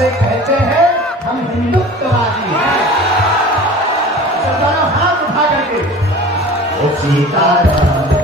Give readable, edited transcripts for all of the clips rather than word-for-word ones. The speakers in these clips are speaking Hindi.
से कहते हैं हम हिंदुत्ववादी हैं। तो दोनों हाथ उठा करके ओ सीताराम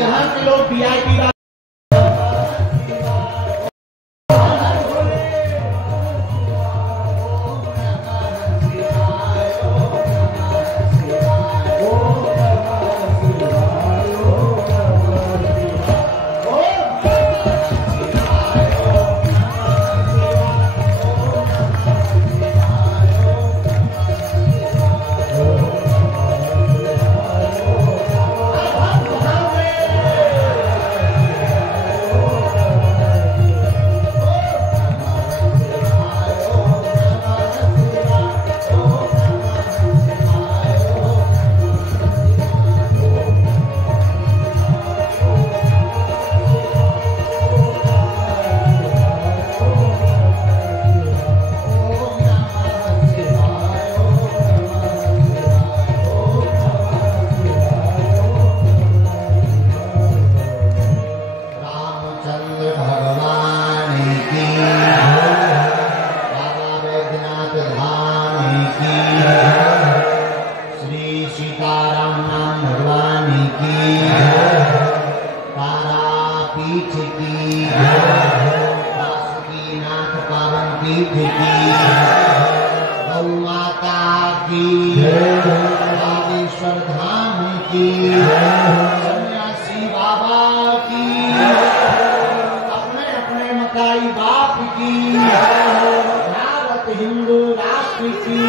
यहाँ के लोग VIP गौ माता की, बागेश्वर धाम की, सन्यासी बाबा की, अपने अपने मकाई बाप की, भारत हिंदू राष्ट्र की,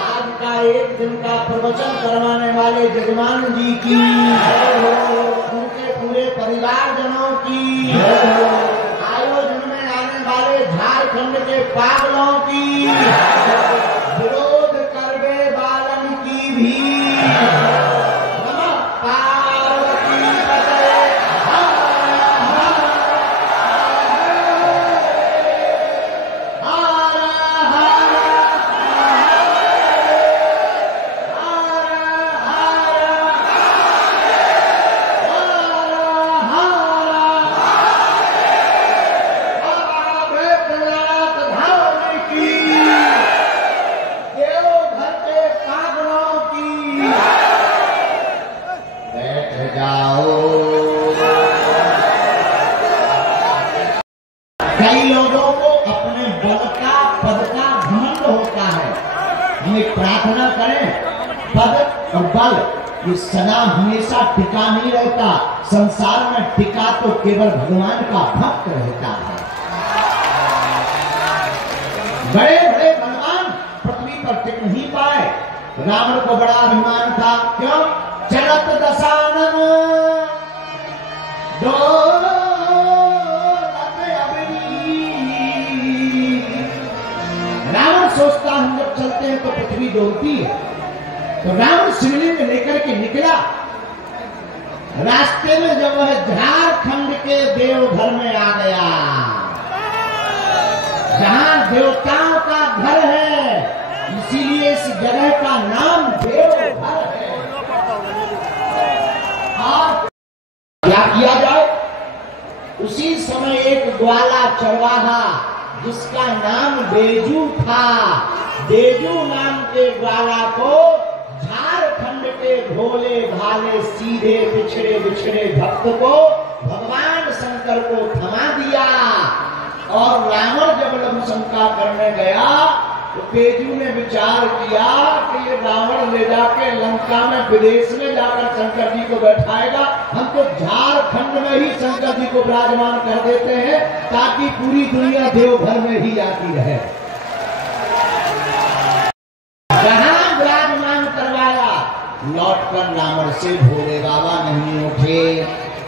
आज का एक दिन का प्रवचन करवाने वाले जजमान जी की, उनके पूरे परिवारजनों की, झारखंड के पागलों की, विरोध करवे वालन की भी पार्वती कई लोगों को अपने बल का पद का घमंड होता है। हम एक प्रार्थना करें, पद और बल ये सदा हमेशा टिका नहीं रहता। संसार में टिका तो केवल भगवान का भक्त रहता है। बड़े बड़े भगवान पृथ्वी पर टिक नहीं पाए। रावण को बड़ा अभिमान था, क्यों? चलत दशानन रावण सोचता हम जब चलते हैं तो पृथ्वी डोलती है। तो रावण शिवलिंग लेकर के निकला। रास्ते में जब वह झारखंड के देवघर में आ गया, जहां देवताओं का घर है, इसीलिए इस जगह का नाम देवघर है। और क्या किया जाए? उसी समय एक ग्वाला चरवाहा जिसका नाम बेजू था, बेजू नाम के ग्वाला को झारखंड के भोले भाले सीधे बिछड़े बिछड़े भक्त को भगवान शंकर को थमा दिया। और रावण जब लघु शंका करने गया तो बेजू ने विचार किया कि ये रावण ले जाके लंका में विदेश में जाकर शंकर जी को बैठाएगा, हम तो झारखंड में ही शंकर जी को विराजमान कर देते हैं ताकि पूरी दुनिया देवघर में ही आती रहे। जहां विराजमान करवाया कर रावण से भोले बाबा नहीं उठे।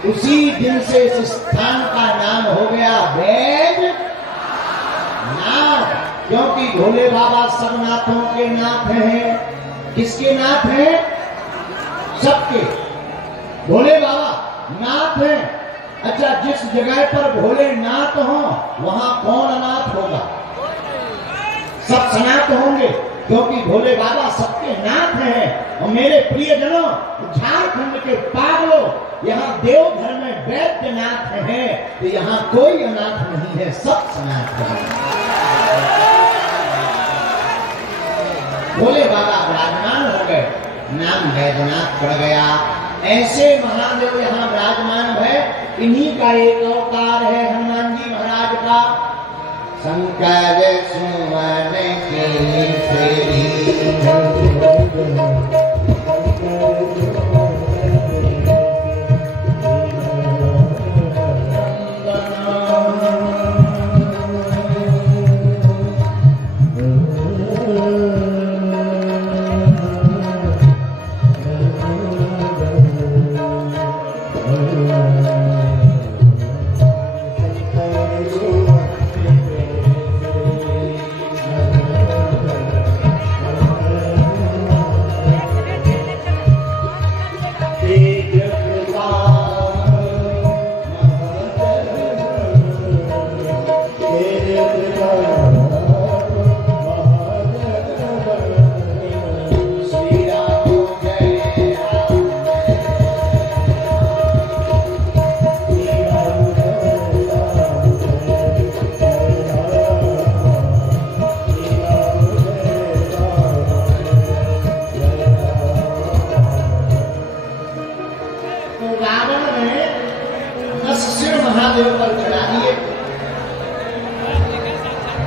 उसी दिन से इस स्थान का नाम हो गया बैजनाथ, क्योंकि भोले बाबा सब नाथों के नाथ हैं। किसके नाथ हैं? सबके। भोले बाबा नाथ हैं। अच्छा, जिस जगह पर भोलेनाथ हो वहां कौन अनाथ होगा? सब सनाथ होंगे, क्योंकि भोले बाबा सबके नाथ हैं। और मेरे प्रियजनों, झारखंड के पागलों, यहाँ देवघर में वैद्यनाथ हैं, तो यहाँ कोई अनाथ नहीं है, सब सनाथ हैं। भोले बाबा विराजमान हो गए, नाम वैद्यनाथ पड़ गया। ऐसे महादेव यहाँ विराजमान है। इन्हीं का एक अवतार है हनुमान जी महाराज का। शंकर सुमन केसरी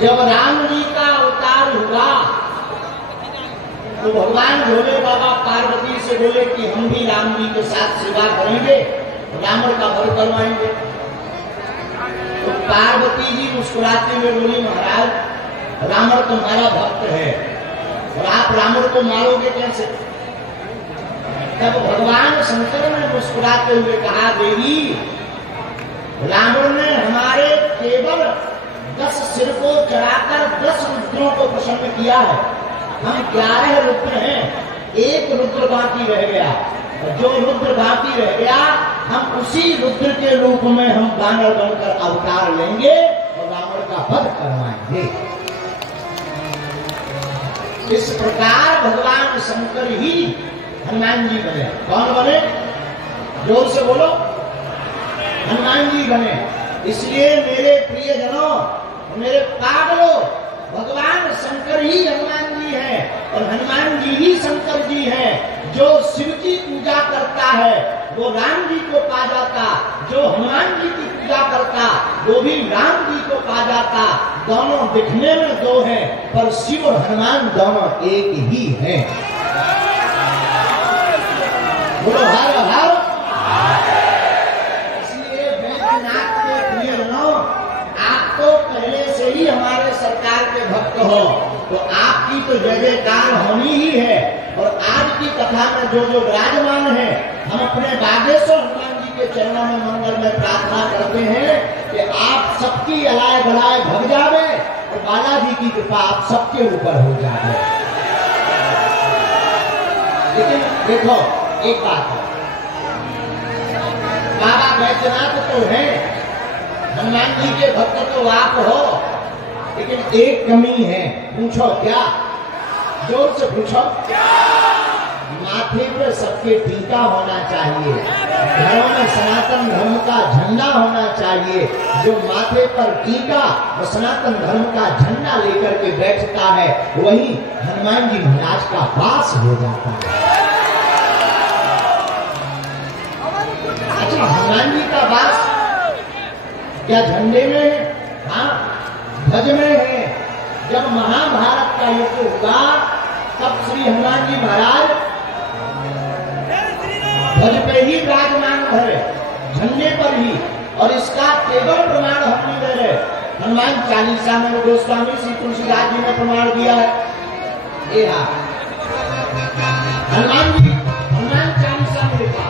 जब राम जी का अवतार हुआ तो भगवान भोले बाबा पार्वती से बोले कि हम भी राम जी के साथ सेवा करेंगे, रावण का वध करवाएंगे। तो पार्वती जी मुस्कुराते हुए बोली, महाराज रावण तुम्हारा भक्त है और आप रावण को मारोगे कैसे? तब भगवान शंकर ने मुस्कुराते हुए कहा, देवी रावण ने हमारे केवल 10 सिर को चढ़ाकर 10 रुद्रों को प्रसन्न किया है। हम 11 रुद्र हैं, एक रुद्र बाकी रह गया। जो रुद्र बाकी रह गया, हम उसी रुद्र के रूप में हम वानर बनकर अवतार लेंगे और रावण का वध करवाएंगे। इस प्रकार भगवान शंकर ही हनुमान जी बने। कौन बने? जोर से बोलो। हनुमान जी बने। इसलिए मेरे प्रियजनों, मेरे पागलों, भगवान शंकर ही हनुमान जी हैं और हनुमान जी ही शंकर जी हैं। जो शिव की पूजा करता है वो राम जी को पा जाता, जो हनुमान जी की पूजा करता वो भी राम जी को पा जाता। दोनों दिखने में दो हैं, पर शिव और हनुमान दोनों एक ही हैं। बोलो हर हर। इसलिए वैद्यनाथ के प्रियजनों, आप तो पहले से ही हमारे सरकार के भक्त हो, तो आपकी तो जय जयकार होनी ही है। और आज की कथा में जो जो विराजमान है, हम अपने बागेश्वर हनुमान जी के चरणों में मंगल में प्रार्थना करते हैं कि आप सबकी अलाय बढ़ाए भग जावे और बालाजी की कृपा आप सबके ऊपर हो जाए। लेकिन देखो एक बात है, बाबा बैजनाथ तो है, हनुमान जी के भक्त तो आप हो, लेकिन एक कमी है। पूछो क्या? जोर से पूछो। माथे पे सबके टीका होना चाहिए, घरों में सनातन धर्म का झंडा होना चाहिए। जो माथे पर टीका और सनातन धर्म का झंडा लेकर के बैठता है, वही हनुमान जी महाराज का वास हो जाता है। अच्छा, हनुमान जी का वास क्या झंडे में है? हाँ, ध्वज में है। जब महाभारत का युद्ध हुआ तब श्री हनुमान जी महाराज ध्वज पे ही विराजमान है, झंडे पर ही। और इसका केवल प्रमाण हम नहीं दे रहे, हनुमान चालीसा में गोस्वामी श्री तुलसीदास जी ने प्रमाण दिया है। हनुमान क्या मिलेगा।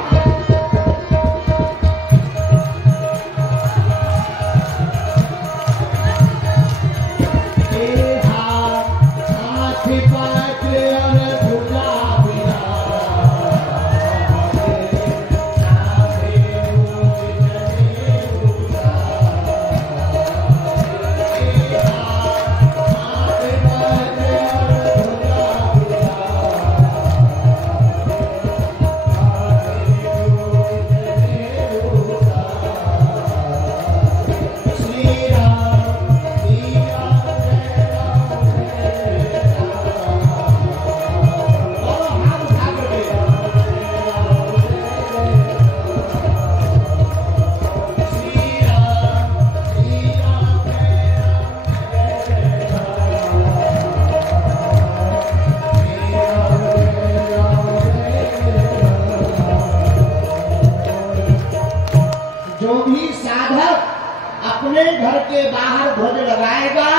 अपने घर के बाहर ध्वज लगाएगा,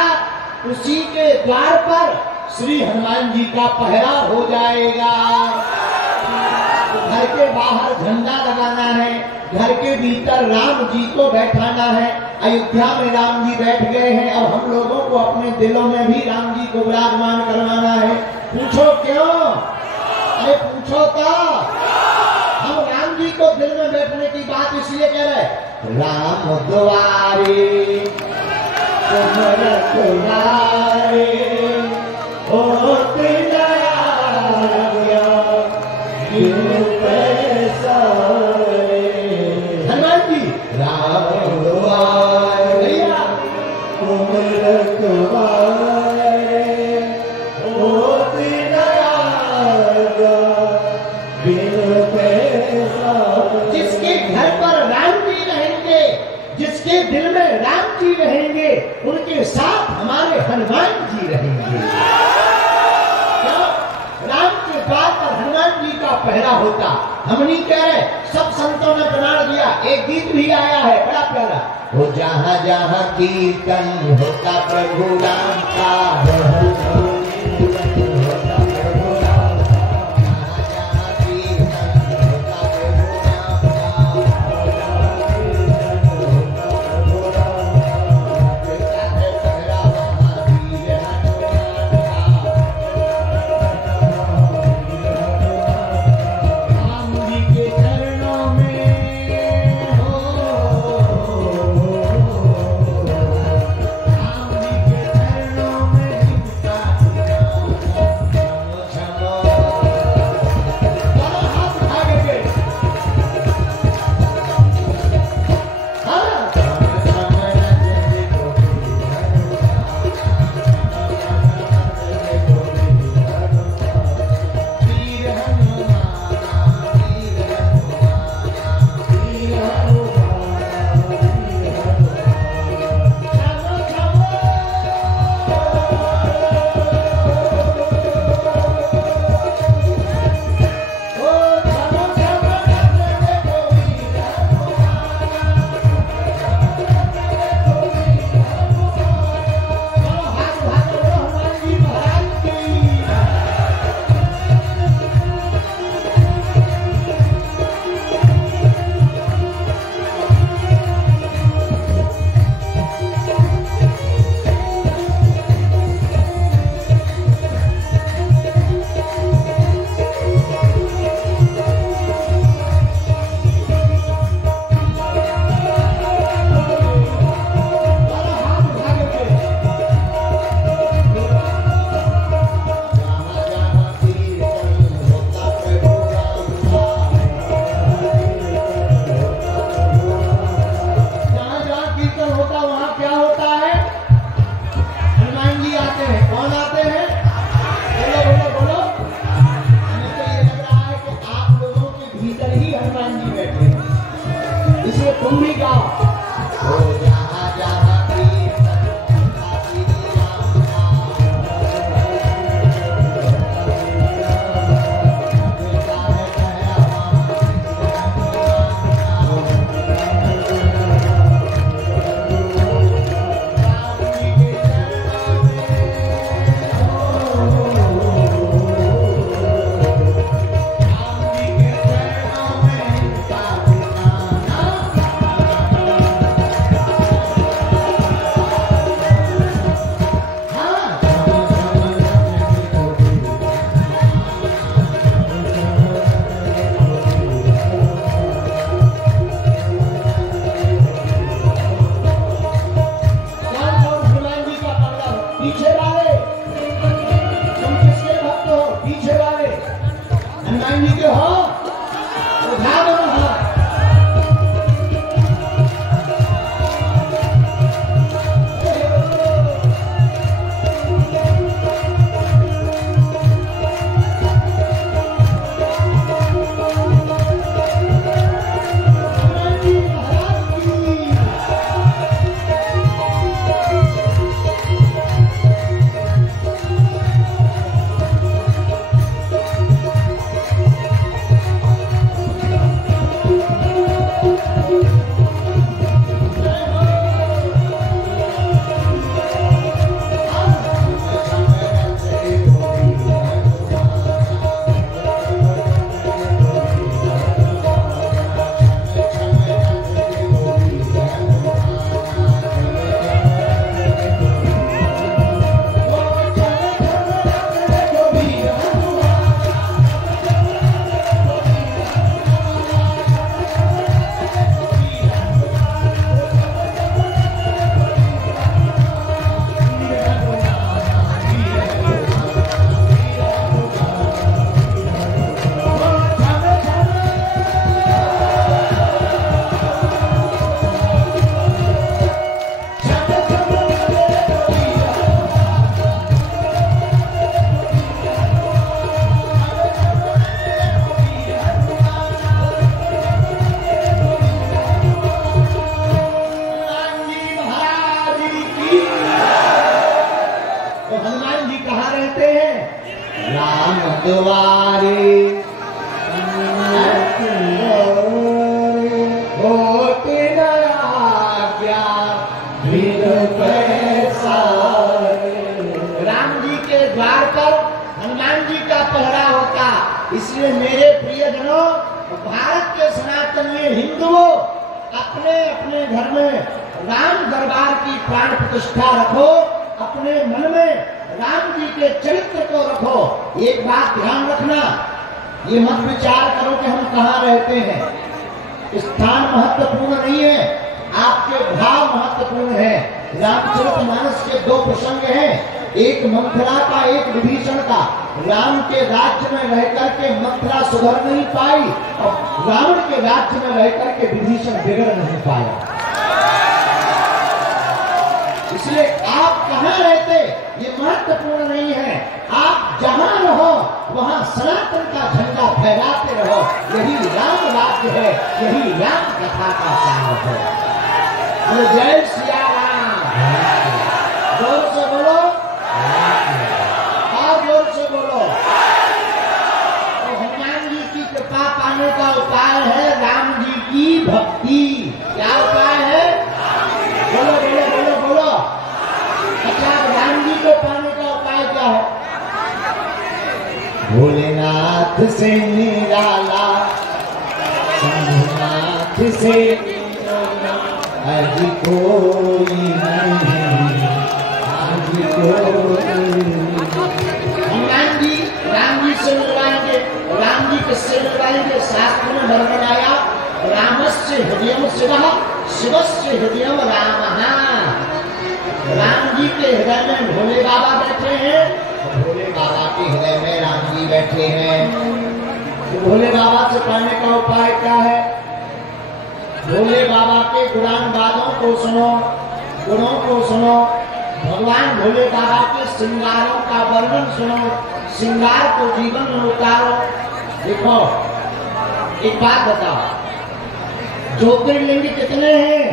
उसी के द्वार पर श्री हनुमान जी का पहरा हो जाएगा। घर के बाहर झंडा लगाना है, घर के भीतर राम जी को बैठाना है। अयोध्या में राम जी बैठ गए हैं, अब हम लोगों को अपने दिलों में भी राम जी को विराजमान करवाना है। पूछो क्यों? अरे पूछो तो। हम राम जी को दिल में बैठने की बात इसलिए कह रहे हैं, राम द्वारे तुम रखवारे होते हनुमान जी। राम द्वारे भैया तुम रखवारे होते जिसके घर पर राम जी रहेंगे, जिसके दिल में राम जी रहेंगे, उनके साथ हमारे हनुमान जी रहेंगे। क्यों? राम के द्वार पर हनुमान जी का पहरा होता। हम नहीं कह रहे, सब संतों ने प्रमाण दिया। एक गीत भी आया है बड़ा प्यारा, वो जहाँ जहाँ कीर्तन होता प्रभु राम का। द्वारे होते नया क्या फिर राम जी के द्वार पर हनुमान जी का पहरा होता। इसलिए मेरे प्रियजनों, भारत के सनातन में हिंदुओं अपने अपने घर में राम दरबार की प्राण प्रतिष्ठा रखो, अपने मन में राम जी के चरित्र को रखो। एक बात ध्यान रखना, ये मत विचार करो कि हम कहाँ रहते हैं। स्थान महत्वपूर्ण नहीं है, आपके भाव महत्वपूर्ण है। रामचरितमानस के दो प्रसंग हैं, एक मंथरा का, एक विभीषण का। राम के राज्य में रहकर के मंथरा सुधर नहीं पाई और रावण के राज्य में रहकर के विभीषण बिगड़ नहीं पाया। इसलिए आप कहाँ रहते ये महत्वपूर्ण नहीं है, आप जहां रहो वहां सनातन का झंडा फहराते रहो। यही राम राज्य है, यही राम कथा का सार है। तो जय सिया राम, जोर से बोलो और जोर से बोलो। तो हनुमान जी की कृपा पाने का उपाय है राम जी की भक्ति। क्या उपाय है? बोलो बोलो बोलो बोलो। अच्छा, राम जी को पाने का उपाय क्या है? भोलेनाथ से निराला, शंभुनाथ से आज कोई नहीं, आज कोई। हनुमान जी राम जी से मिलवाएंगे। राम जी किससे मिलवाएंगे? शास्त्र में वर्णन आया, रामस्य हृदयम शिवः, शिवस्य हृदयम रामः। राम जी के हृदय में भोले बाबा बैठे हैं, भोले बाबा के हृदय में राम जी बैठे हैं। तो भोले बाबा से पाने का उपाय क्या है? भोले बाबा के गुणानुवादों को सुनो, गुणों को सुनो, भगवान भोले बाबा के श्रृंगारों का वर्णन सुनो, श्रृंगार को जीवन में उतारो। देखो, एक बात बताओ, ज्योतिर्लिंग कितने हैं?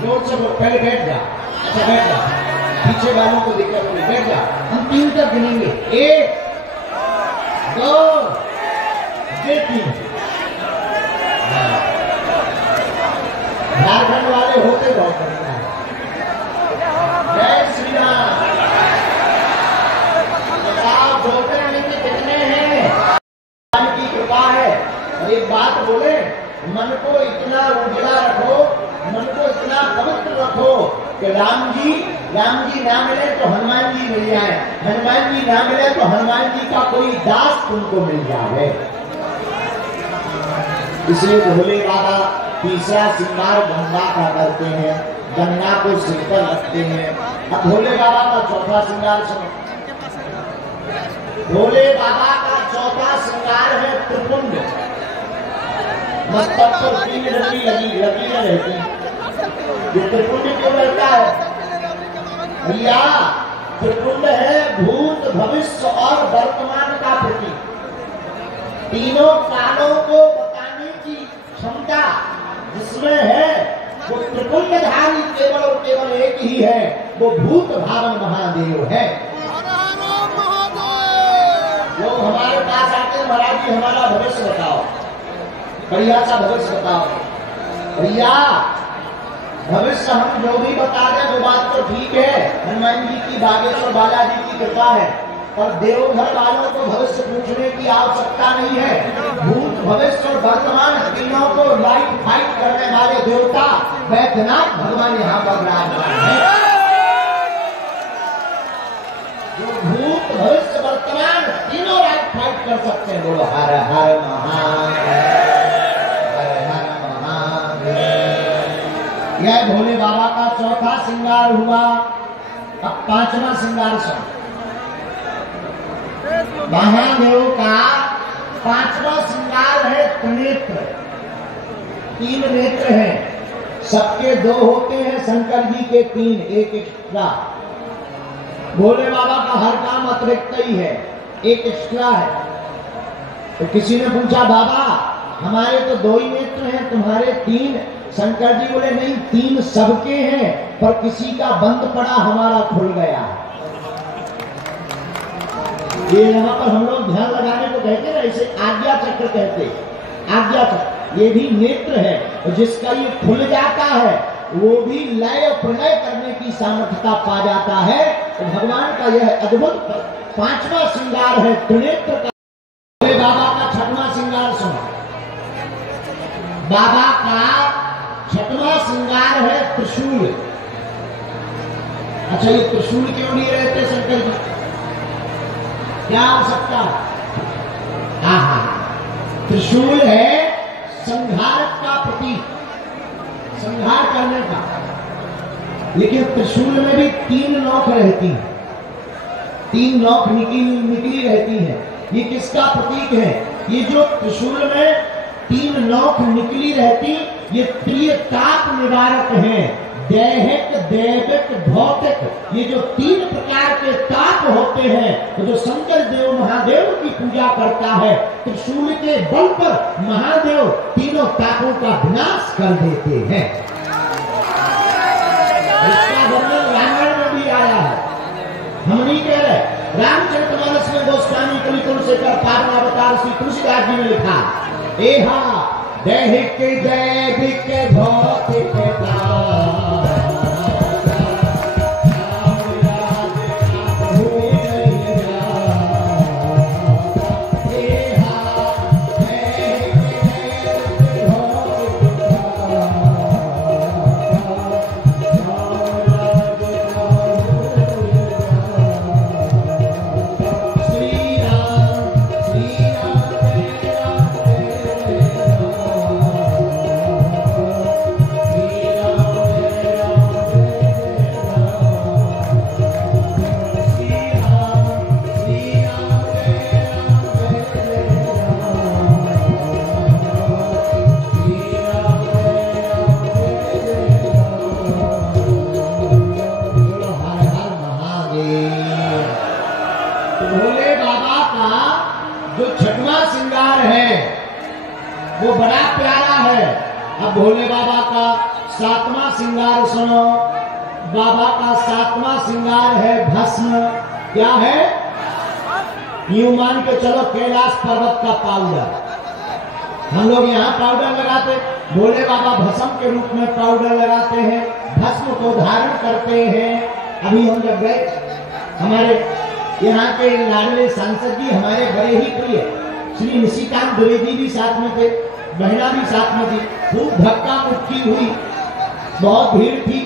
जोर से पहले बैठ जा। अच्छा बैठ जा, पीछे वालों को दिक्कत नहीं, बैठ जा। हम 3 तक गिनेंगे, 1 2 3। झारखंड वाले होते बहुत बढ़िया है। जय श्री राम। बताओ ज्योतिर्लिंग कितने हैं? भगवान की कृपा है। और एक बात बोले, मन को इतना उजला रखो, मन को इतना पवित्र रखो कि राम जी ना मिले तो हनुमान जी मिल जाए, हनुमान जी ना मिले तो हनुमान जी का कोई दास तुमको मिल जाए। इसलिए भोले बाबा तीसरा श्रृंगार गंगा का करते हैं, गंगा को सिर पर रखते हैं। अब भोले बाबा का चौथा श्रृंगार सुनो। भोले बाबा का चौथा श्रृंगार है त्रिपुंड। मस्तक पर 3 लकीरें रहती हैं। ये त्रिपुंड क्यों रहता है? भैया, त्रिपुंड है भूत, भविष्य और वर्तमान का प्रतीक। तीनों कालों को बताने की क्षमता जिसमें है वो त्रिपुंडधारी केवल और केवल एक ही है, वो भूत भावन महादेव है। लोग हमारे पास आते हैं, महाराज जी हमारा भविष्य बताओ, बढ़िया सा भविष्य बताओ। भैया, भविष्य हम जो भी बता दें वो बात तो ठीक है, हनुमान जी की, बागेश्वर बालाजी की कृपा है, पर देवघर वालों को भविष्य पूछने की आवश्यकता नहीं है। भूत, भविष्य और वर्तमान तीनों को लाइट फाइट करने वाले देवता वैद्यनाथ भगवान यहाँ पर विराजमान है। जो भूत, भविष्य, वर्तमान तीनों लाइट फाइट कर सकते हैं। बोलो हर हर महादेव, हर हर महादेव। यह भोले बाबा का चौथा श्रृंगार हुआ। अब 5वां श्रृंगार सुनो। महादेव का 5वां श्रृंगार है त्रिनेत्र। 3 नेत्र हैं, सबके 2 होते हैं, शंकर जी के 3, एक एक्स्ट्रा। भोले बाबा का हर काम अतिरिक्त ही है, एक एक्स्ट्रा है। तो किसी ने पूछा, बाबा हमारे तो 2 ही नेत्र हैं, तुम्हारे 3। शंकर जी बोले नहीं, 3 सबके हैं, पर किसी का बंद पड़ा, हमारा खुल गया। ये यहाँ पर हम लोग ध्यान लगाने को कहते हैं, इसे आज्ञा चक्र कहते हैं। आज्ञा चक्र ये भी नेत्र है, और जिसका ये खुल जाता है वो भी लय प्रलय करने की सामर्थ्यता पा जाता है। तो भगवान का यह अद्भुत पांचवा श्रृंगार है त्रिनेत्र का। बाबा का छठवां श्रृंगार सुनो। बाबा का छठवां श्रृंगार है त्रिशूल। अच्छा, ये त्रिशूल क्यों नहीं रहते शंकर जी? क्या आवश्यकता? त्रिशूल है संहार का प्रतीक, संहार करने का। लेकिन त्रिशूल में भी 3 नोक रहती है, 3 नोक निकली रहती है। ये किसका प्रतीक है? ये जो त्रिशूल में 3 नोक निकली रहती, ये त्रिताप निवारक है। दैहिक, दैविक, भौतिक, ये जो 3 प्रकार के ताप होते हैं, तो जो शंकर देव महादेव की पूजा करता है, त्रिशूल के बल पर महादेव तीनों तापों का विनाश कर देते हैं। इसका वर्णन रामायण में भी आया है। हम नहीं कह रहे, रामचरितमानस में गोस्वामी कवि तुलसीकर पावनावतार श्री तुलसीदास जी ने लिखा, एहा दैहिक, दैविक, भौतिक वो बड़ा प्यारा है। अब भोले बाबा का 7वां श्रृंगार सुनो। बाबा का 7वां श्रृंगार है भस्म। क्या है? यूं मान के चलो कैलाश पर्वत का पाउडर। हम लोग यहाँ पाउडर लगाते, भोले बाबा भस्म के रूप में पाउडर लगाते हैं, भस्म को धारण करते हैं। अभी हम जब गए, हमारे यहाँ के लाडले सांसद जी, हमारे बड़े ही प्रिय श्री निशिकांत द्विवेदी भी साथ में थे, महिला भी साथ में थी। खूब धक्का मुक्की हुई, बहुत भीड़ थी,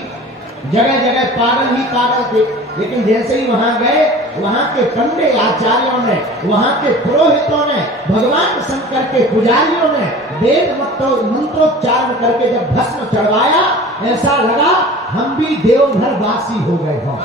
जगह जगह पागल ही पागल थे। लेकिन जैसे ही वहां गए, वहां के पंडे आचार्यों ने, वहां के पुरोहितों ने, भगवान शंकर के पुजारियों ने वेद मंत्रोच्चारण करके जब भस्म चढ़वाया, ऐसा लगा हम भी देवघर वासी हो गए हों।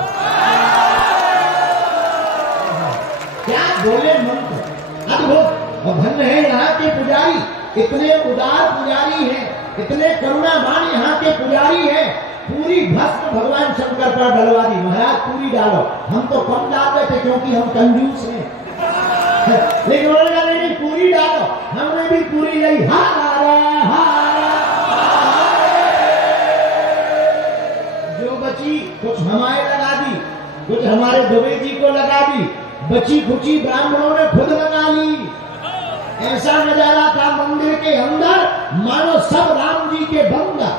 क्या बोले मंत्र, अद्भुत। और धन्य है यहाँ के पुजारी, इतने उदार पुजारी हैं, इतने करुणावान यहाँ के पुजारी हैं। पूरी भस्म भगवान शंकर पर डलवा दी। महाराज पूरी डालो, हम तो कम डालते थे क्योंकि हम कंजूस हैं। लेकिन उन्होंने कहा नहीं, पूरी डालो। हमने भी पूरी ली। जो बची कुछ हमारे लगा दी, कुछ हमारे दुबे जी को लगा दी, बची खुची ब्राह्मणों ने खुद लगा ली। ऐसा नजारा था मंदिर के अंदर, मानो सब राम जी के बंदर।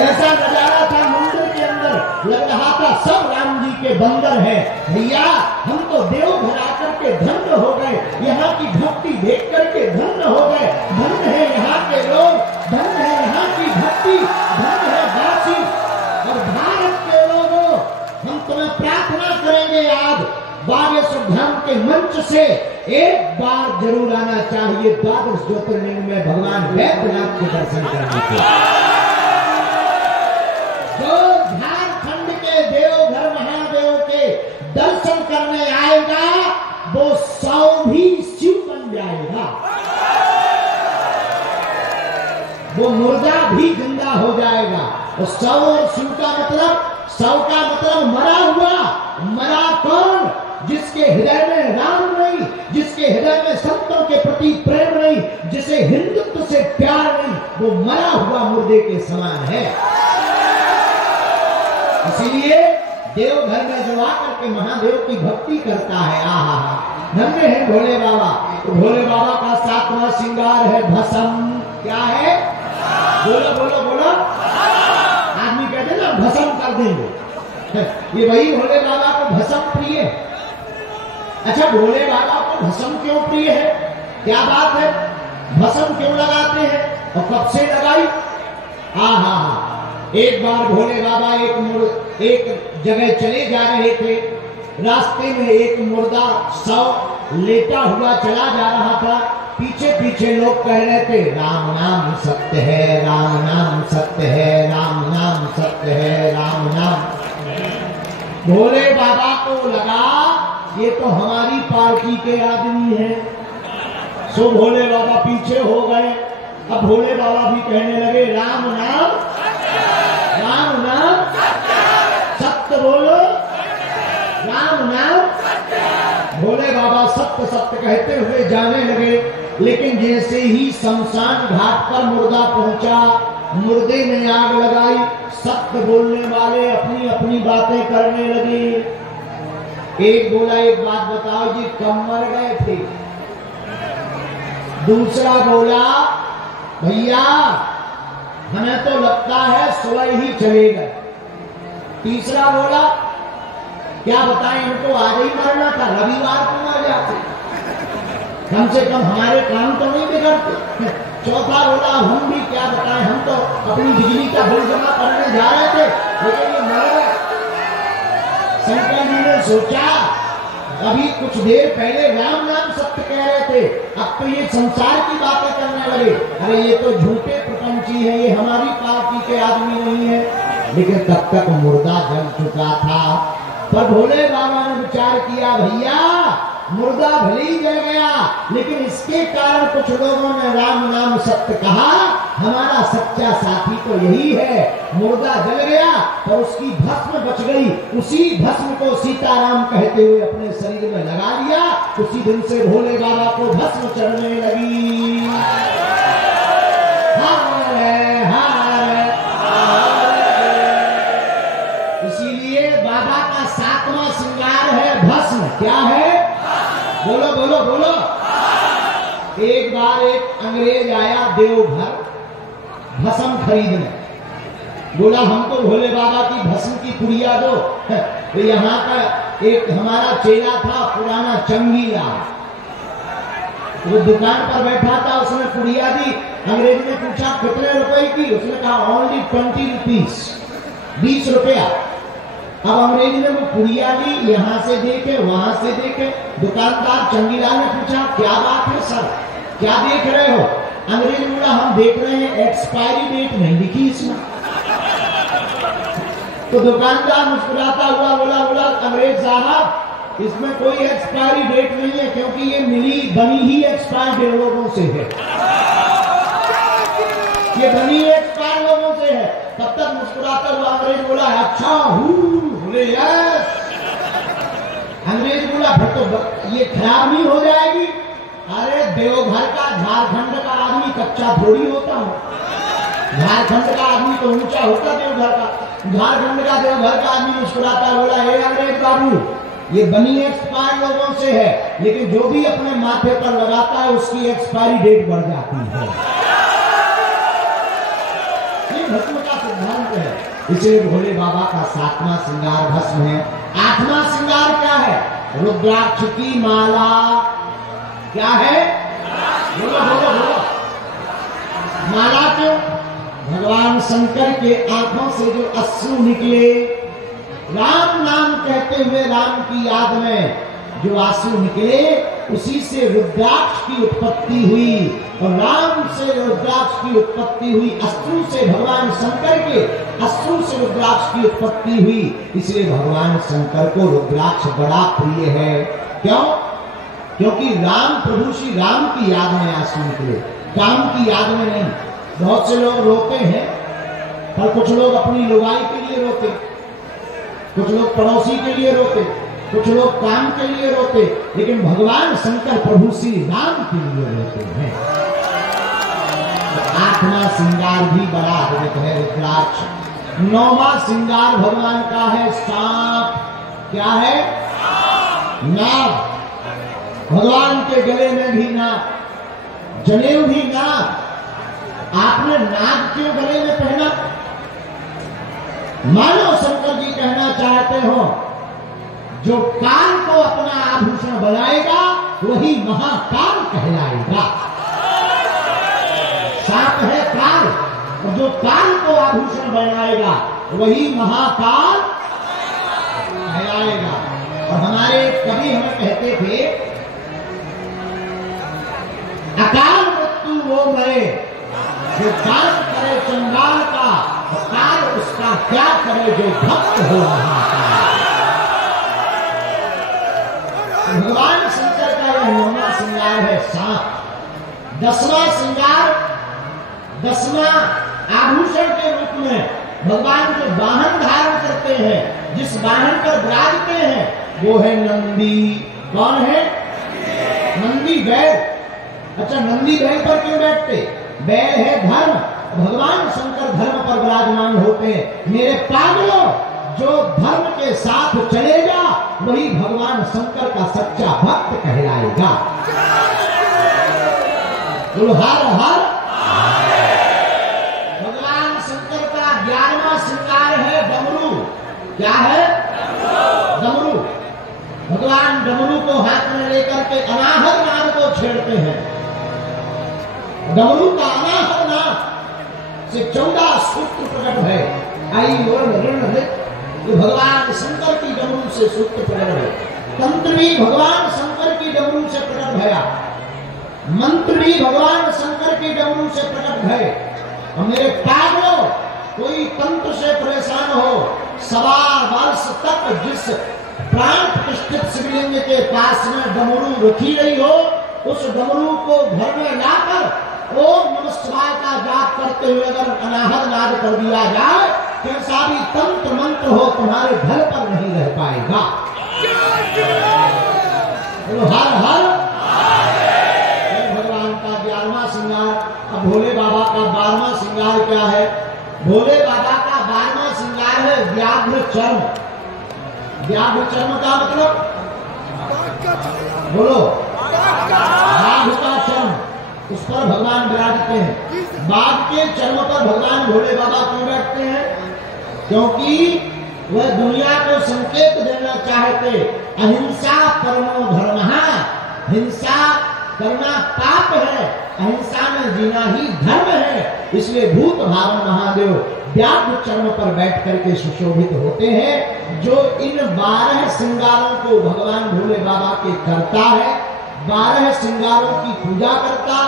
ऐसा नजारा था मंदिर के अंदर, लग रहा था सब राम जी के बंदर हैं। भैया हम तो देवघर आकर के धन्य हो गए, यहाँ की भक्ति देख करके धन्य हो गए। धन्य है यहाँ के लोग, धन्य है यहाँ की भक्ति, धन्य है वासी। और भारत के लोगों, हम तुम्हें प्रार्थना करेंगे, आज बागेश्वर धाम के मंच से एक बार जरूर आना चाहिए 12 ज्योतिर्लिंग में भगवान वैद्यनाथ के दर्शन करने के। जो झारखंड के देवघर महादेव के दर्शन करने आएगा, वो 100 भी शिव बन जाएगा, वो मुर्दा भी जिंदा हो जाएगा। और 100 और शिव का मतलब, 100 का मतलब मरा हुआ। मरा कौन? जिसके हृदय में राम नहीं, जिसके हृदय में संतों के प्रति प्रेम नहीं, जिसे हिंदुत्व से प्यार नहीं, वो मरा हुआ मुर्दे के समान है। इसीलिए देवघर में जो आकर के महादेव की भक्ति करता है, आहा धन्य है भोले बाबा। तो भोले बाबा का 7वां श्रृंगार है भस्म। क्या है? बोलो बोलो बोलो। आदमी कहते ना भस्म कर देंगे, ये वही भोले बाबा को भस्म प्रिय है। अच्छा, भोले बाबा को भस्म क्यों प्रिय है? क्या बात है? भस्म क्यों लगाते हैं और कब से लगाई? आहा, एक बार भोले बाबा एक जगह चले जा रहे थे, रास्ते में एक मुर्दा शव लेटा हुआ चला जा रहा था। पीछे पीछे लोग कह रहे थे, राम नाम सत्य है, राम नाम सत्य है, राम नाम सत्य है, राम नाम। भोले बाबा को लगा ये तो हमारी पार्टी के आदमी हैं, सो भोले बाबा पीछे हो गए। अब भोले बाबा भी कहने लगे, राम नाम सत्य बोलो, राम नाम। भोले बाबा सत्य सत्य कहते हुए जाने लगे, लेकिन जैसे ही शमशान घाट पर मुर्दा पहुंचा, मुर्दे ने आग लगाई। सत्य बोलने वाले अपनी अपनी बातें करने लगे। एक बोला, एक बात बताओ जी, कब मर गए थे? दूसरा बोला, भैया हमें तो लगता है सुबह ही चले गए। तीसरा बोला, क्या बताएं, इनको आज ही मरना था, रविवार को मर जाते, कम से कम हमारे काम तो नहीं बिगड़ते। चौथा बोला, हम भी क्या बताएं, हम तो अपनी बिजली का बिल जमा करने जा रहे थे, लेकिन ये मर गए। शंकर जी ने सोचा, अभी कुछ देर पहले राम नाम सत्य कह रहे थे, अब तो ये संसार की बातें करने लगे। अरे ये तो झूठे प्रपंची है, ये हमारी पार्टी के आदमी नहीं है। लेकिन तब तक मुर्दा जल चुका था। पर भोले बाबा ने विचार किया, भैया मुर्दा भले ही जल गया, लेकिन इसके कारण कुछ लोगों ने राम नाम सत्य कहा। हमारा सच्चा साथी तो यही है। मुर्दा जल गया और उसकी भस्म बच गई। उसी भस्म को सीताराम कहते हुए अपने शरीर में लगा लिया। उसी दिन से भोले बाबा को भस्म चढ़ने लगी। इसीलिए बाबा का 7वां श्रृंगार है भस्म। क्या है? बोलो बोलो बोलो। एक बार एक अंग्रेज आया देवघर भस्म खरीदने। बोला, हमको भोले बाबा की भस्म की पुड़िया दो। तो यहाँ का एक हमारा चेला था पुराना चंगीलाल, वो दुकान पर बैठा था, उसने पुड़िया दी। अंग्रेज ने पूछा कितने रुपए की? उसने कहा ओनली 20 रुपीज, 20 रुपया। अब अंग्रेज ने वो पुड़िया ली, यहाँ से देखे वहां से देखे। दुकानदार चंगीलाल ने पूछा, क्या बात है सर, क्या देख रहे हो? अंग्रेज बोला, हम देख रहे हैं एक्सपायरी डेट नहीं लिखी इसमें। तो दुकानदार मुस्कुराता हुआ बोला, अंग्रेज साहब इसमें कोई एक्सपायरी डेट नहीं है, क्योंकि ये बनी ही एक्सपायर्ड लोगों से है, ये बनी एक्सपायर्ड लोगों से है। तब तक मुस्कुराता हुआ अंग्रेज बोला, अच्छा बोले यस। अंग्रेज बोला, फिर तो ये खराब नहीं हो जाएगी? अरे देवघर का झारखंड का आदमी कच्चा थोड़ी होता है, झारखंड का आदमी तो ऊंचा होता देवघर का। झारखंड का देवघर का आदमी मुस्कुराता बोला, हे अंग्रेज बाबू, ये बनी एक्सपायर लोगों से है, लेकिन जो भी अपने माथे पर लगाता है उसकी एक्सपायरी डेट बढ़ जाती है। ये भस्म का सिद्धांत है। इसलिए भोले बाबा का 7वां श्रृंगार भस्म है। 8वां श्रृंगार क्या है? रुद्राक्ष की माला। क्या है? बोलो बोलो बोलो। माला क्यों? भगवान शंकर के आंखों से जो अश्रु निकले, राम नाम कहते हुए राम की याद में जो आंसू निकले, उसी से रुद्राक्ष की उत्पत्ति हुई। और राम से रुद्राक्ष की उत्पत्ति हुई, अश्रु से भगवान शंकर के अश्रु से रुद्राक्ष की उत्पत्ति हुई। इसलिए भगवान शंकर को रुद्राक्ष बड़ा प्रिय है। क्यों? क्योंकि राम प्रभु श्री राम की याद में आंसू निकले, काम की याद में नहीं। बहुत से लोग रोते हैं, पर कुछ लोग अपनी लुगाई के लिए रोते, कुछ लोग पड़ोसी के लिए रोते, कुछ लोग काम के लिए रोते, लेकिन भगवान शंकर प्रभु श्री राम के लिए रोते हैं। 8वां श्रृंगार भी बड़ा अद्भुत है, रुद्राक्ष। नौवां श्रृंगार भगवान का है सांप। क्या है? नाग। भगवान के गले में भी नाग, जनेऊ भी नाग। आपने नाग क्यों गले में पहना? मानो शंकर जी कहना चाहते हो जो काल को अपना आभूषण बनाएगा वही महाकाल कहलाएगा। सांप है काल, और जो काल को आभूषण बनाएगा वही महाकाल कहलाएगा। और हमारे कवि हमें कहते थे अकाल मृत्यु वो मरे जो दान करे चंडाल का, काल उसका क्या करे जो भक्त हो महाकाल। भगवान शंकर का यह नौवां श्रृंगार है सांप। 10वां श्रृंगार, 10वां आभूषण के रूप में भगवान जो वाहन धारण करते हैं, जिस वाहन पर विराजते हैं वो है नंदी। कौन है? नंदी बैल। अच्छा, नंदी बैल पर क्यों बैठते? बैल है धर्म, भगवान शंकर धर्म पर विराजमान होते हैं। मेरे पागलों, जो धर्म के साथ चलेगा वही भगवान शंकर का सच्चा भक्त कहलाएगा। हर हर भगवान शंकर का 11वां श्रृंगार है डमरू। क्या है? डमरू। भगवान डमरू को हाथ में लेकर के अनाहत नाद को छेड़ते हैं। डमरू का अनाहत नाद से 14 सूत्र प्रकट है। आई ये भगवान शंकर की डमरू से सूत्र प्रकट है। तंत्र भी भगवान शंकर की डमरू से प्रकट भया, मंत्र भी भगवान शंकर की डमरू से प्रकट भय। और मेरे पागलों, कोई तंत्र से परेशान हो, 1.25 वर्ष तक जिस प्राण प्रतिष्ठित शिवलिंग के पास में डमरू रखी रही हो, उस डमरू को घर में लाकर ओम नमः शिवाय का जाप करते हुए अगर अनाहत नाद कर दिया जाए, कैसा भी तंत्र मंत्र हो तुम्हारे घर पर नहीं रह पाएगा। हर हर भगवान का 11वां श्रृंगार। अब भोले बाबा का 12वां श्रृंगार क्या है? भोले बाबा का 12वां श्रृंगार है व्याघ्र चर्म। व्याघ्र चर्म का मतलब बोलो, बाघ का चर्म, उस पर भगवान विराजते हैं। बाघ के चर्म पर भगवान भोले बाबा क्यों बैठते हैं? क्योंकि वह दुनिया को संकेत देना चाहते, अहिंसा परमो धर्मः, हिंसा करना पाप है, अहिंसा में जीना ही धर्म है। इसलिए भूत भावन महादेव व्याघ्र चर्म पर बैठ करके सुशोभित होते हैं। जो इन 12 श्रृंगारों को भगवान भोले बाबा के करता है, 12 श्रृंगारों की पूजा करता,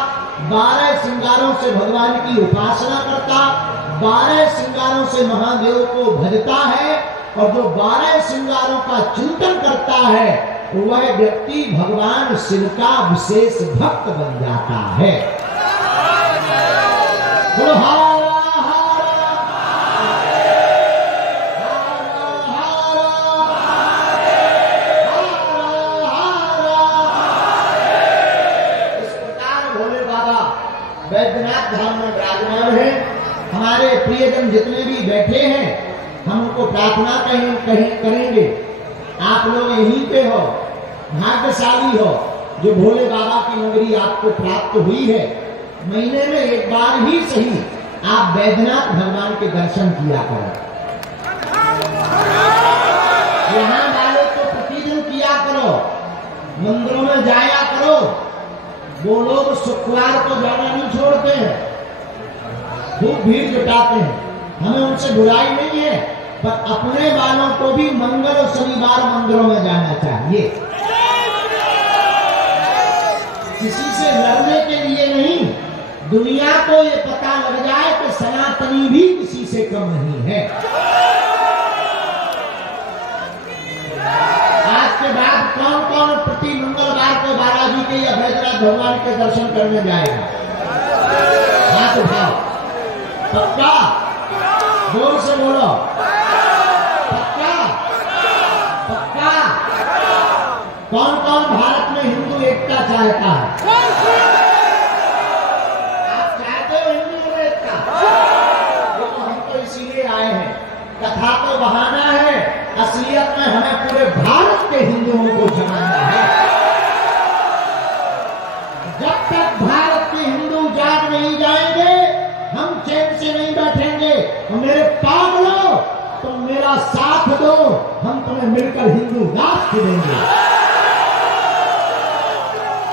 12 श्रृंगारों से भगवान की उपासना करता, 12 श्रृंगारों से महादेव को भजता है, और जो 12 श्रृंगारों का चिंतन करता है वह व्यक्ति भगवान शिव का विशेष भक्त बन जाता है। बैद्यनाथ धाम में विराजमान है। हमारे प्रियजन जितने भी बैठे हैं, हम उनको प्रार्थना करेंगे। आप लोग यहीं पे हो, भाग्यशाली हो जो भोले बाबा की नगरी आपको प्राप्त हुई है। महीने में एक बार ही सही आप बैद्यनाथ भगवान के दर्शन किया करो। यहाँ वाले तो प्रतिदिन किया करो, मंदिरों में जाया करो। वो लोग शुक्रवार को जाना नहीं छोड़ते हैं, खूब भीड़ जुटाते हैं। हमें उनसे बुराई नहीं है, पर अपने वालों को भी मंगल और शनिवार मंदिरों में जाना चाहिए। किसी से लड़ने के लिए नहीं, दुनिया को ये पता लग जाए कि सनातनी भी किसी से कम नहीं है। आज के बाद कौन कौन प्रति मंगलवार को बालाजी के या बैद्यनाथ भगवान के दर्शन करने जाएगा? हाथ उठाओ। पक्का? जोर से बोलो। पक्का? पक्का? कौन कौन भारत में हिंदू एकता चाहता है? आप चाहते हो हिंदू एकता? तो हम तो इसीलिए आए हैं कथा तो बहाना है, असलियत में हमें पूरे भारत के हिंदुओं को जगाना है। जब तक भारत के हिंदू जाग नहीं जाएंगे, हम चैन से नहीं बैठेंगे। तो मेरे पागलों, तुम मेरा साथ दो, हम तुम्हें मिलकर हिंदू राष्ट्र देंगे।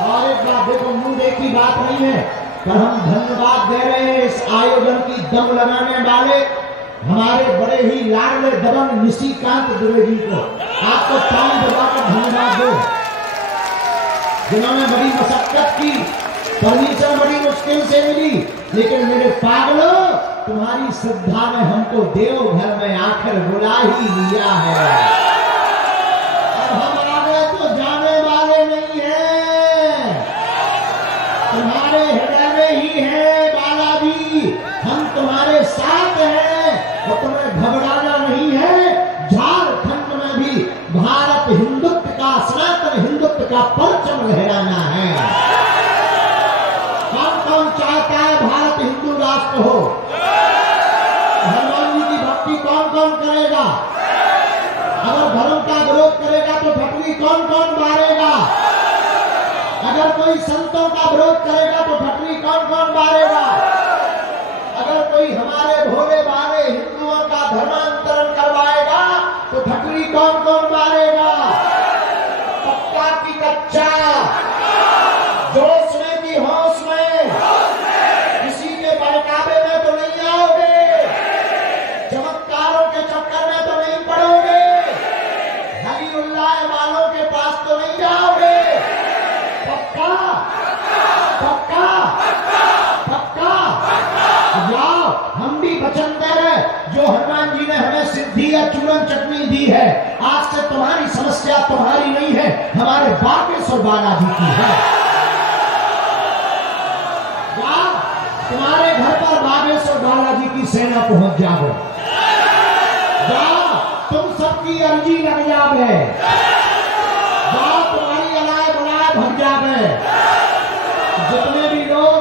और एक बात देखो, मुंह देखी बात नहीं है, पर हम धन्यवाद दे रहे हैं इस आयोजन की दम लगाने वाले हमारे बड़े ही लाडले दबंग निशिकांत दुबे जी को। आपको ताली बजाकर धन्यवाद दो, जिन्होंने बड़ी मशक्कत की, परमिशन बड़ी मुश्किल से मिली, लेकिन मेरे पागलों, तुम्हारी श्रद्धा में हमको देवघर में आकर बुला ही लिया है। अब हम आगे तो जाने वाले नहीं हैं, तुम्हारे हृदय में ही है बालाजी। हम तुम्हारे साथ हैं और तुम्हें घबराना नहीं है। झारखंड में भी भारत हिंदुत्व का, सनातन हिंदुत्व का परचम लहराना है। कौन कौन चाहता है भारत हिंदू राष्ट्र हो? हनुमान जी की भक्ति कौन कौन करेगा? अगर धर्म का विरोध करेगा तो ठटरी कौन कौन मारेगा? अगर कोई संतों का विरोध करेगा तो ठटरी कौन कौन मारेगा? अगर कोई हमारे भोले भाले हिंदुओं का धर्मांतरण करवाएगा तो ठटरी कौन कौन मारेगा? पक्का की कच्चा, जोश में की होश में, किसी के बहकावे में तो नहीं आओगे, चमत्कारों के चक्कर में तो नहीं पड़ोगे, हरी उल्लाह वालों के पास तो नहीं जाओगे। पक्का पक्का पक्का जाओ। हम भी वचन दे रहे, जो हनुमान जी ने हमें सिद्धि या चूरन चटनी दी है, आज से तुम्हारी समस्या तुम्हारी नहीं है, हमारे बागेश्वर बालाजी की है। जाओ, तुम्हारे घर पर बागेश्वर बालाजी की सेना पहुंच जाओ। जाओ, तुम सबकी अर्जी लग जावे। जाओ, तुम्हारी अलाय बुलाए भग जावे। जितने भी लोग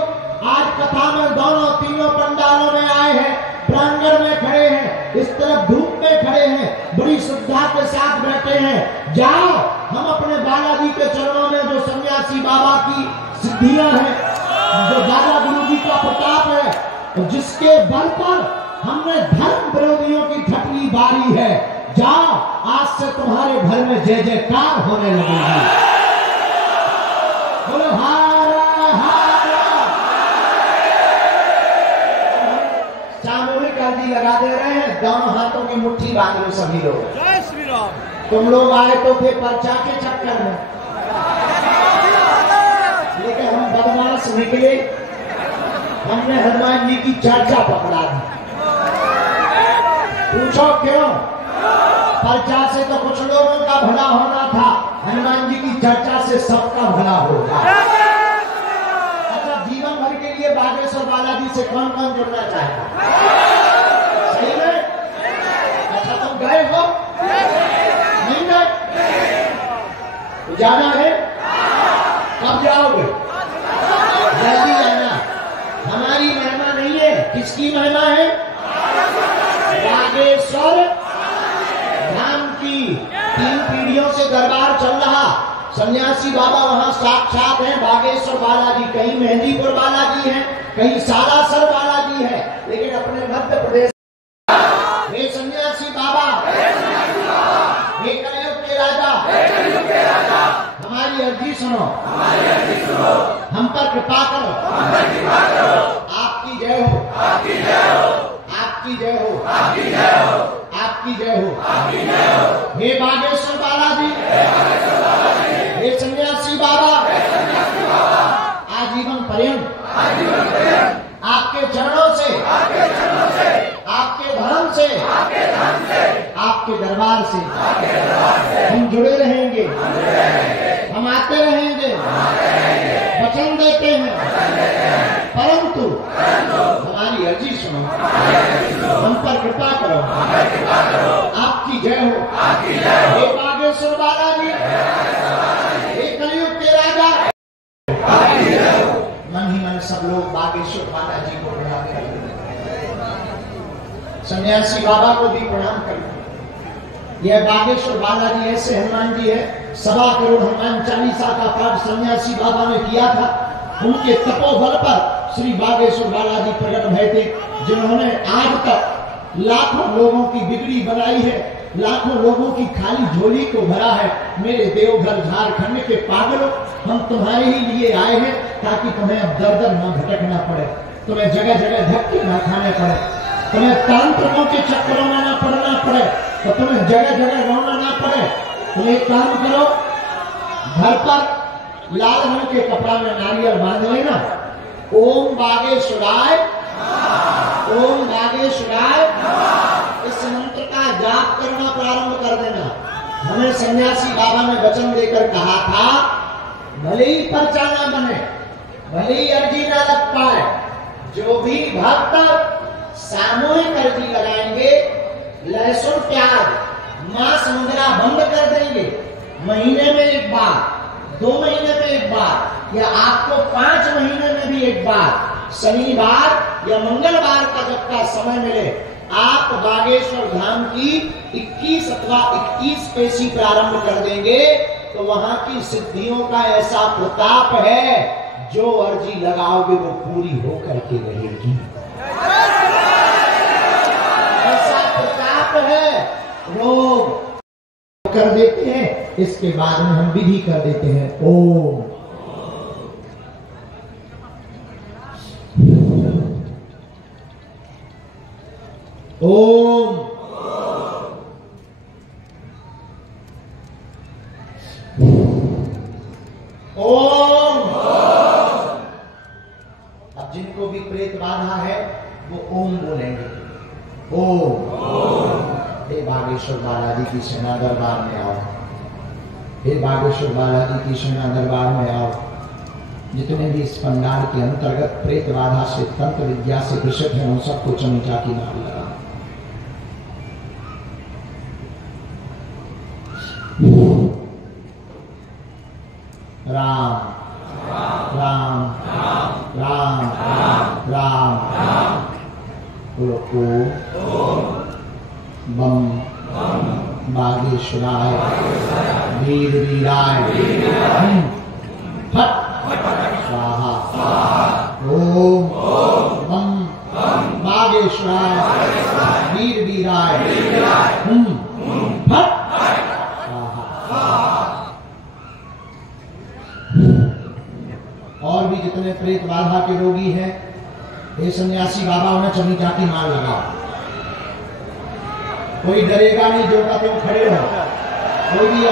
आज कथा में दोनों तीनों पंडालों में आए हैं, प्रांगण में खड़े हैं, इस तरफ धूप में खड़े हैं, बड़ी श्रद्धा के साथ बैठे हैं, जाओ, हम अपने बालाजी के चरणों में जो सन्यासी बाबा की सिद्धियां हैं, जो दादा गुरु जी का प्रताप है, जिसके बल पर हमने धर्म विरोधियों की ठटली बारी है, जाओ, आज से तुम्हारे घर में जय जयकार होने लगेगी। बोलो हारा हारा। सामूहिक अर्जी लगा दे रहे हैं, दोनों हाथों की मुट्ठी बांध लो सभी लोग। जय श्री राम। तुम लोग आए तो थे पर्चा के चक्कर में, लेकिन हम बदमाश निकले, हमने हनुमान जी की चर्चा पकड़ा दी। पूछो क्यों? पर्चा से तो कुछ लोगों का भला होना था, हनुमान जी की चर्चा से सबका भला होगा। अच्छा, जीवन भर के लिए बागेश्वर बालाजी से कौन कौन जुड़ना चाहेगा? सही में? अच्छा, तुम गए हो? नहीं गए? तो जाना है? कब जाओगे? जल्दी जाना। हमारी महिमा नहीं है, किसकी महिमा है? बागेश्वर धाम की। 3 पीढ़ियों से दरबार चल रहा, सन्यासी बाबा वहां साक्षात हैं, बागेश्वर बालाजी, कहीं मेहंदीपुर बालाजी हैं, कहीं सालासर बालाजी है, लेकिन अपने मध्य प्रदेश हे सन्यासी बाबा, हे कलयुग के राजा, हमारी अर्जी सुनो, हम पर कृपा करो, आपकी जय हो, आपकी जय हो, आपकी जय हो, आपकी जय हो, आपकी जय हो। हे बागेश्वर बालाजी, हे सन्यासी बाबा, आजीवन पर्यंत आपके चरणों से, आपके धर्म से, आपके दरबार से हम जुड़े रहेंगे, हम आते रहेंगे, वचन देते हैं, परंतु हमारी अर्जी सुनो, हम पर कृपा करो, आपकी जय हो, हे बागेश्वर बालाजी, हे कलयुग के राजा। मन ही मन सब लोग बागेश्वर बालाजी को बुलाते हैं। सन्यासी बाबा को भी प्रणाम करते। यह बागेश्वर बालाजी ऐसे हनुमान जी है, 1.25 करोड़ हनुमान चालीसा का पाठ सन्यासी बाबा ने किया था। उनके तपोबल पर श्री बागेश्वर बालाजी प्रकट भय थे, जिन्होंने आज तक लाखों लोगों की बिगड़ी बनाई है, लाखों लोगों की खाली झोली को भरा है। मेरे देवघर झारखंड के पागलों, हम तुम्हारे ही लिए आए हैं ताकि तुम्हें अब दर दर न भटकना पड़े, तुम्हें जगह जगह धक्के न खाने पड़े, तुम्हें तांत्रिकों के चक्करों में न पड़ना पड़े, तो तुम्हें जगह जगह रोना ना पड़े। तुम एक काम करो, घर पर लाल रंग के कपड़ा में नारियल बांध लेना, ओम बागेश्वराय, ओम बागेश्वराय, इस मंत्र का जाप करना प्रारंभ कर देना। हमें सन्यासी बाबा ने वचन देकर कहा था, भले ही पर्चा ना बने, भले ही अर्जी ना लग पाए, जो भी भक्त सामूहिक अर्जी लगाएंगे, लहसुन प्याज मांस मुद्रा बंद कर देंगे, महीने में एक बार, 2 महीने में एक बार, या आपको 5 महीने में भी एक बार, शनिवार या मंगलवार का जब का समय मिले, आप बागेश्वर धाम की 21 अथवा 21 पेशी प्रारंभ कर देंगे, तो वहां की सिद्धियों का ऐसा प्रताप है, जो अर्जी लगाओगे वो पूरी होकर के रहेगी। ऐसा प्रताप है, लोग कर देते हैं, इसके बाद में हम विधि कर देते हैं। ओम ओम ओम। अब जिनको भी प्रेत बाधा है वो ओम बोलेंगे, ओम। हे बागेश्वर बालाजी की सेना दरबार में आओ, हे बागेश्वर बालाजी की सेना दरबार में आओ। जितने भी इस पंडाल के अंतर्गत प्रेत बाधा से, तंत्र विद्या से ग्रसित हैं, उन सबको चमचा की मार लगा। राम राम राम राम राम, बोलो ओम बम बागेश्वराय वीर वीराय फट स्वाहा। ओम बम बागेश्वराय वीर वीराय फट स्वाहा। और भी जितने प्रेत बाधा के रोगी हैं, ये सन्यासी बाबा उन्हें चमी चाटी मार लगा। कोई डरेगा नहीं, जो का तुम खड़े हो, कोई भी